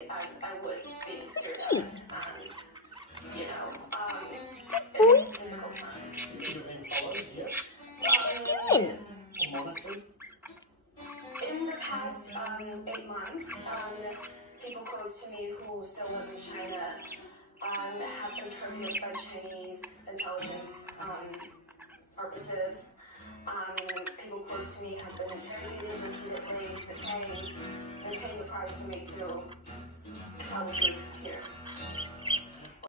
I was being experienced and, you know, it was a difficult time. You've been followed, yes. What are you doing? Or monitored? In the past 8 months, people close to me who still live in China have been targeted by Chinese intelligence operatives. People close to me have been interrogated repeatedly, detained, and paying the price for me to tell the truth here.